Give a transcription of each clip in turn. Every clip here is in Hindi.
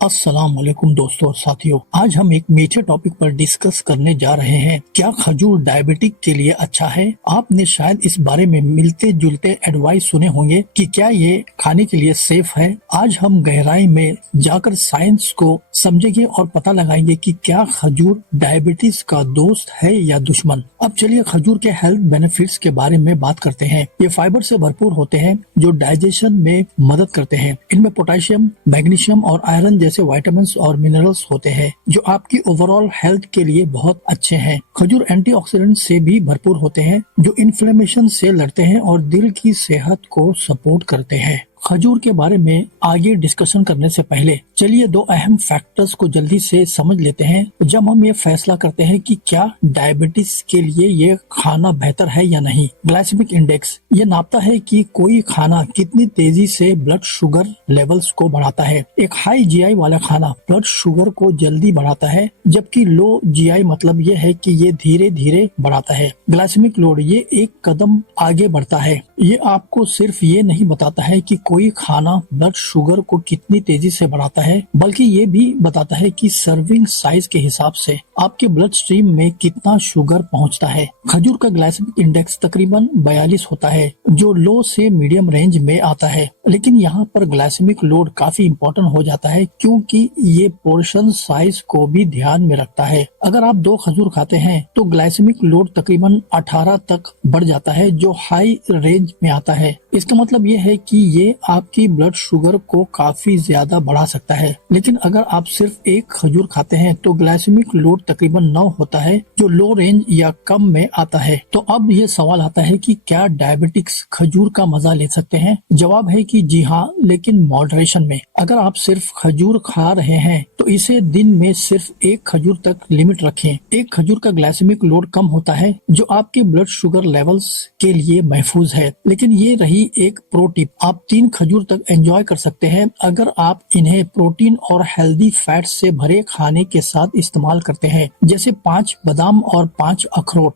अस्सलाम वालेकुम दोस्तों और साथियों, आज हम एक मेजर टॉपिक पर डिस्कस करने जा रहे हैं। क्या खजूर डायबिटिक के लिए अच्छा है? आपने शायद इस बारे में मिलते जुलते एडवाइस सुने होंगे कि क्या ये खाने के लिए सेफ है। आज हम गहराई में जाकर साइंस को समझेंगे और पता लगाएंगे कि क्या खजूर डायबिटीज का दोस्त है या दुश्मन। अब चलिए खजूर के हेल्थ बेनिफिट्स के बारे में बात करते हैं। ये फाइबर से भरपूर होते हैं जो डाइजेशन में मदद करते हैं। इनमें पोटेशियम, मैग्नीशियम और आयरन जैसे विटामिन्स और मिनरल्स होते हैं जो आपकी ओवरऑल हेल्थ के लिए बहुत अच्छे हैं। खजूर एंटीऑक्सीडेंट से भी भरपूर होते हैं जो इन्फ्लेमेशन से लड़ते हैं और दिल की सेहत को सपोर्ट करते हैं। खजूर के बारे में आगे डिस्कशन करने से पहले चलिए दो अहम फैक्टर्स को जल्दी से समझ लेते हैं जब हम ये फैसला करते हैं कि क्या डायबिटीज के लिए ये खाना बेहतर है या नहीं। ग्लाइसेमिक इंडेक्स ये नापता है कि कोई खाना कितनी तेजी से ब्लड शुगर लेवल्स को बढ़ाता है। एक हाई जीआई वाला खाना ब्लड शुगर को जल्दी बढ़ाता है, जबकि लो जीआई मतलब ये है कि ये धीरे धीरे बढ़ाता है। ग्लाइसेमिक लोड ये एक कदम आगे बढ़ता है। ये आपको सिर्फ ये नहीं बताता है कि कोई खाना ब्लड शुगर को कितनी तेजी से बढ़ाता है, बल्कि ये भी बताता है कि सर्विंग साइज के हिसाब से आपके ब्लड स्ट्रीम में कितना शुगर पहुंचता है। खजूर का ग्लाइसेमिक इंडेक्स तकरीबन 42 होता है, जो लो से मीडियम रेंज में आता है। लेकिन यहाँ पर ग्लाइसेमिक लोड काफी इम्पोर्टेंट हो जाता है क्योंकि ये पोर्शन साइज को भी ध्यान में रखता है। अगर आप 2 खजूर खाते हैं तो ग्लाइसेमिक लोड तकरीबन 18 तक बढ़ जाता है, जो हाई रेंज में आता है। इसका मतलब ये है कि ये आपकी ब्लड शुगर को काफी ज्यादा बढ़ा सकता है। लेकिन अगर आप सिर्फ 1 खजूर खाते हैं तो ग्लाइसेमिक लोड तकरीबन 9 होता है, जो लो रेंज या कम में आता है। तो अब ये सवाल आता है कि क्या डायबिटिक्स खजूर का मजा ले सकते हैं? जवाब है कि जी हाँ, लेकिन मॉडरेशन में। अगर आप सिर्फ खजूर खा रहे हैं तो इसे दिन में सिर्फ 1 खजूर तक लिमिट रखें। 1 खजूर का ग्लाइसेमिक लोड कम होता है, जो आपके ब्लड शुगर लेवल्स के लिए महफूज है। लेकिन ये रही एक प्रो टिप, आप 3 खजूर तक एंजॉय कर सकते हैं अगर आप इन्हें प्रोटीन और हेल्दी फैट्स से भरे खाने के साथ इस्तेमाल करते हैं, जैसे 5 बादाम और 5 अखरोट।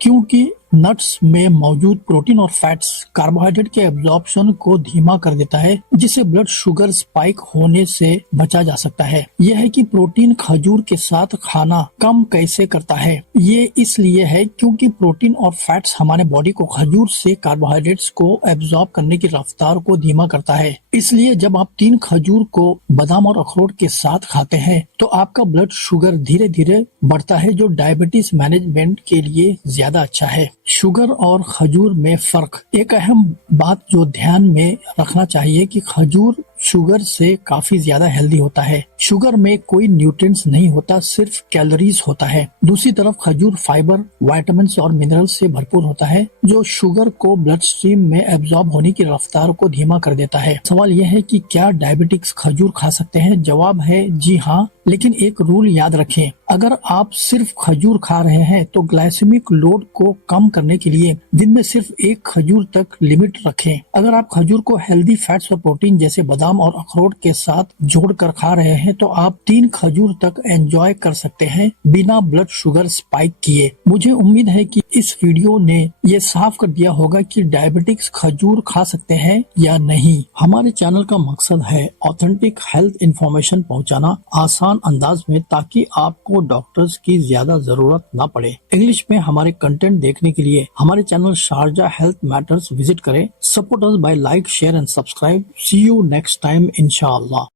क्योंकि नट्स में मौजूद प्रोटीन और फैट्स कार्बोहाइड्रेट के एब्जॉर्प्शन को धीमा कर देता है, जिससे ब्लड शुगर स्पाइक होने से बचा जा सकता है। यह है कि प्रोटीन खजूर के साथ खाना कम कैसे करता है। ये इसलिए है क्योंकि प्रोटीन और फैट्स हमारे बॉडी को खजूर से कार्बोहाइड्रेट्स को एब्जॉर्ब करने की रफ्तार को धीमा करता है। इसलिए जब आप 3 खजूर को बादाम और अखरोट के साथ खाते हैं तो आपका ब्लड शुगर धीरे धीरे बढ़ता है, जो डायबिटीज मैनेजमेंट के लिए ज्यादा अच्छा है। शुगर और खजूर में फर्क। एक अहम बात जो ध्यान में रखना चाहिए कि खजूर शुगर से काफी ज्यादा हेल्दी होता है। शुगर में कोई न्यूट्रिएंट्स नहीं होता, सिर्फ कैलोरीज होता है। दूसरी तरफ खजूर फाइबर, विटामिन्स और मिनरल्स से भरपूर होता है, जो शुगर को ब्लड स्ट्रीम में एब्जॉर्ब होने की रफ्तार को धीमा कर देता है। सवाल यह है कि क्या डायबिटिक्स खजूर खा सकते हैं? जवाब है जी हाँ, लेकिन एक रूल याद रखें। अगर आप सिर्फ खजूर खा रहे हैं तो ग्लाइसेमिक लोड को कम करने के लिए दिन में सिर्फ 1 खजूर तक लिमिट रखें। अगर आप खजूर को हेल्दी फैट्स और प्रोटीन जैसे बादाम और अखरोट के साथ जोड़कर खा रहे हैं तो आप 3 खजूर तक एंजॉय कर सकते हैं बिना ब्लड शुगर स्पाइक किए। मुझे उम्मीद है कि इस वीडियो ने ये साफ कर दिया होगा कि डायबिटिक्स खजूर खा सकते हैं या नहीं। हमारे चैनल का मकसद है ऑथेंटिक हेल्थ इंफॉर्मेशन पहुंचाना आसान अंदाज में, ताकि आपको डॉक्टर्स की ज्यादा जरूरत ना पड़े। इंग्लिश में हमारे कंटेंट देखने के लिए हमारे channel Sharjah health matters visit करें। Support us by like, share and subscribe. See you next time इंशाअल्लाह।